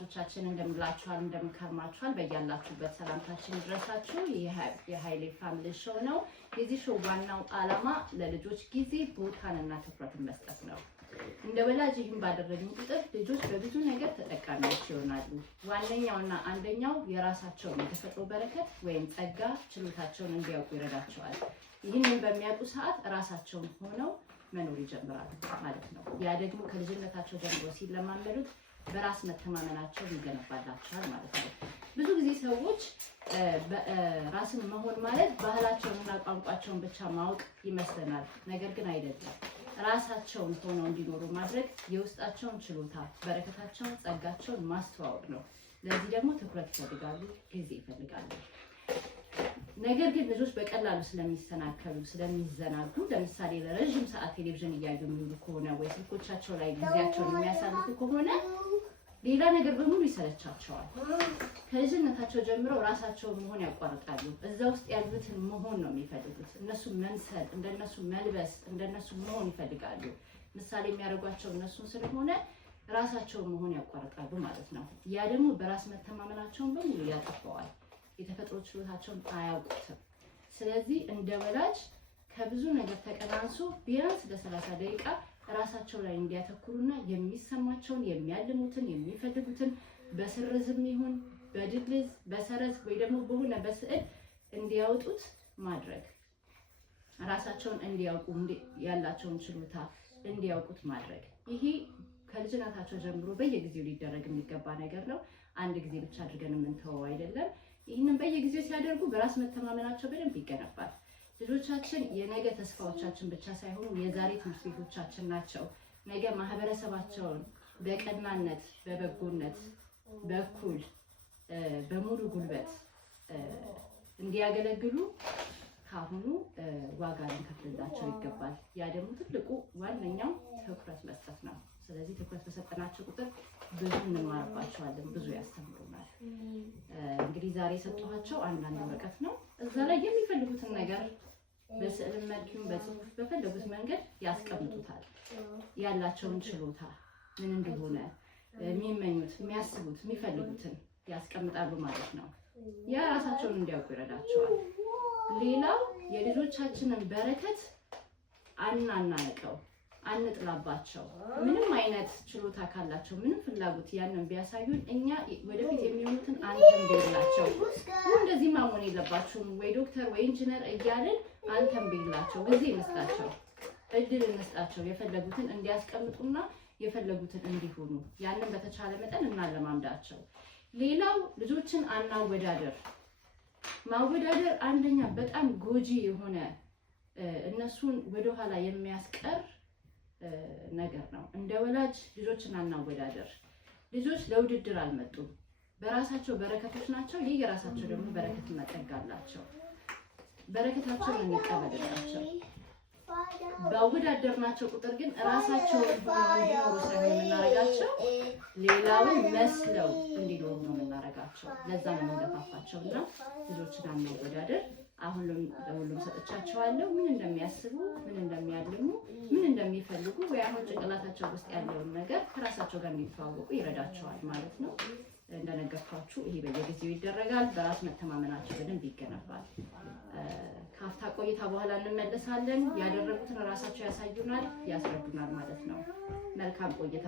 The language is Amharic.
ተመልካቾቻችን እንደምላችኋል እንደምከርማችኋል በእያላችሁበት ሰላምታችን ይድረሳችሁ። የኃይሌ ፋሚሊ ሾው ነው። የዚህ ሾው ዋናው ዓላማ ለልጆች ጊዜ ቦታንና ትኩረትን መስጠት ነው። እንደ ወላጅ ይህን ባደረግን ቁጥር ልጆች በብዙ ነገር ተጠቃሚዎች ይሆናሉ። ዋነኛውና አንደኛው የራሳቸውን የተፈጥሮ በረከት ወይም ጸጋ ችሎታቸውን እንዲያውቁ ይረዳቸዋል። ይህንን በሚያውቁ ሰዓት ራሳቸውን ሆነው መኖር ይጀምራሉ ማለት ነው። ያ ደግሞ ከልጅነታቸው ጀምሮ ሲለማመዱት በራስ መተማመናቸው ይገነባላቸዋል ማለት ነው። ብዙ ጊዜ ሰዎች ራስን መሆን ማለት ባህላቸውንና ቋንቋቸውን ብቻ ማወቅ ይመስለናል። ነገር ግን አይደለም። ራሳቸውን ሆነው እንዲኖሩ ማድረግ የውስጣቸውን ችሎታ፣ በረከታቸውን፣ ጸጋቸውን ማስተዋወቅ ነው። ለዚህ ደግሞ ትኩረት ይፈልጋሉ፣ ጊዜ ይፈልጋሉ። ነገር ግን ልጆች በቀላሉ ስለሚሰናከሉ ስለሚዘናጉ ለምሳሌ ለረጅም ሰዓት ቴሌቪዥን እያዩ የሚውሉ ከሆነ ወይ ስልኮቻቸው ላይ ጊዜያቸውን የሚያሳልፉ ከሆነ ሌላ ነገር በሙሉ ይሰለቻቸዋል። ከልጅነታቸው ጀምሮ ራሳቸውን መሆን ያቋርጣሉ። እዛ ውስጥ ያሉትን መሆን ነው የሚፈልጉት። እነሱ መምሰል፣ እንደነሱ መልበስ፣ እንደነሱ መሆን ይፈልጋሉ። ምሳሌ የሚያደርጓቸው እነሱን ስለሆነ ራሳቸውን መሆን ያቋርጣሉ ማለት ነው። ያ ደግሞ በራስ መተማመናቸውን በሙሉ ያጠፋዋል። የተፈጥሮ ችሎታቸውን አያውቁትም። ስለዚህ እንደ ወላጅ ከብዙ ነገር ተቀናንሶ ቢያንስ ለ30 ደቂቃ ራሳቸው ላይ እንዲያተኩሩና የሚሰማቸውን የሚያልሙትን የሚፈልጉትን በስርዝም ይሁን በድልዝ በሰረዝ ወይ ደግሞ በሆነ በስዕል እንዲያወጡት ማድረግ፣ ራሳቸውን እንዲያውቁ ያላቸውን ችሎታ እንዲያውቁት ማድረግ። ይሄ ከልጅነታቸው ጀምሮ በየጊዜው ሊደረግ የሚገባ ነገር ነው። አንድ ጊዜ ብቻ አድርገን የምንተወው አይደለም። ይህንን በየጊዜው ሲያደርጉ በራስ መተማመናቸው በደንብ ይገነባል። ልጆቻችን የነገ ተስፋዎቻችን ብቻ ሳይሆኑ የዛሬ ትምህርት ቤቶቻችን ናቸው። ነገ ማህበረሰባቸውን በቀናነት፣ በበጎነት፣ በኩል በሙሉ ጉልበት እንዲያገለግሉ ካሁኑ ዋጋ ልንከፍልላቸው ይገባል። ያ ደግሞ ትልቁ ዋነኛው ትኩረት መስጠት ነው። ስለዚህ ትኩረት በሰጠናቸው ቁጥር ብዙ እንማርባቸዋለን፣ ብዙ ያስተምሩናል። እንግዲህ ዛሬ የሰጠኋቸው አንዳንድ ወረቀት ነው። እዛ ላይ የሚፈልጉትን ነገር በስዕል መልክም በጽሁፍ በፈለጉት መንገድ ያስቀምጡታል። ያላቸውን ችሎታ ምን እንደሆነ የሚመኙት፣ የሚያስቡት፣ የሚፈልጉትን ያስቀምጣሉ ማለት ነው። ያ ራሳቸውን እንዲያውቁ ይረዳቸዋል። ሌላው የልጆቻችንን በረከት አናናቀው፣ አንጥላባቸው። ምንም አይነት ችሎታ ካላቸው፣ ምንም ፍላጎት ያንን ቢያሳዩን እኛ ወደፊት የሚሆኑትን አንተም ቤላቸው እንደዚህ ማሞን የለባቸውም ወይ ዶክተር ወይ ኢንጂነር እያልን አንተም ቤላቸው ጊዜ እንስጣቸው፣ እድል እንስጣቸው፣ የፈለጉትን እንዲያስቀምጡና የፈለጉትን እንዲሆኑ ያንን በተቻለ መጠን እናለማምዳቸው። ሌላው ልጆችን አናወዳደር። ማወዳደር አንደኛ በጣም ጎጂ የሆነ እነሱን ወደኋላ የሚያስቀር ነገር ነው። እንደ ወላጅ ልጆችን አናወዳደር። ልጆች ለውድድር አልመጡም። በራሳቸው በረከቶች ናቸው። ይህ የራሳቸው ደግሞ በረከትና ጸጋ አላቸው። በረከታቸውን እንቀበልላቸው። ባወዳደርናቸው ቁጥር ግን ራሳቸውን እንዲኖሩ ሳይሆን የምናረጋቸው ሌላውን መስለው እንዲኖሩ ነው የምናረጋቸው። ለዛ ነው የምንገፋፋቸው እና ልጆችን አናወዳደር። አሁን ለሁሉም ሰጥቻቸዋለሁ። ምን እንደሚያስቡ፣ ምን እንደሚያልሙ፣ ምን እንደሚፈልጉ ወይ አሁን ጭንቅላታቸው ውስጥ ያለውን ነገር ከራሳቸው ጋር እንዲተዋወቁ ይረዳቸዋል ማለት ነው። እንደነገርኳችሁ ይሄ በየጊዜው ይደረጋል። በራስ መተማመናቸው በደንብ ይገነባል። ከአፍታ ቆይታ በኋላ እንመለሳለን። ያደረጉትን ራሳቸው ያሳዩናል፣ ያስረዱናል ማለት ነው። መልካም ቆይታ።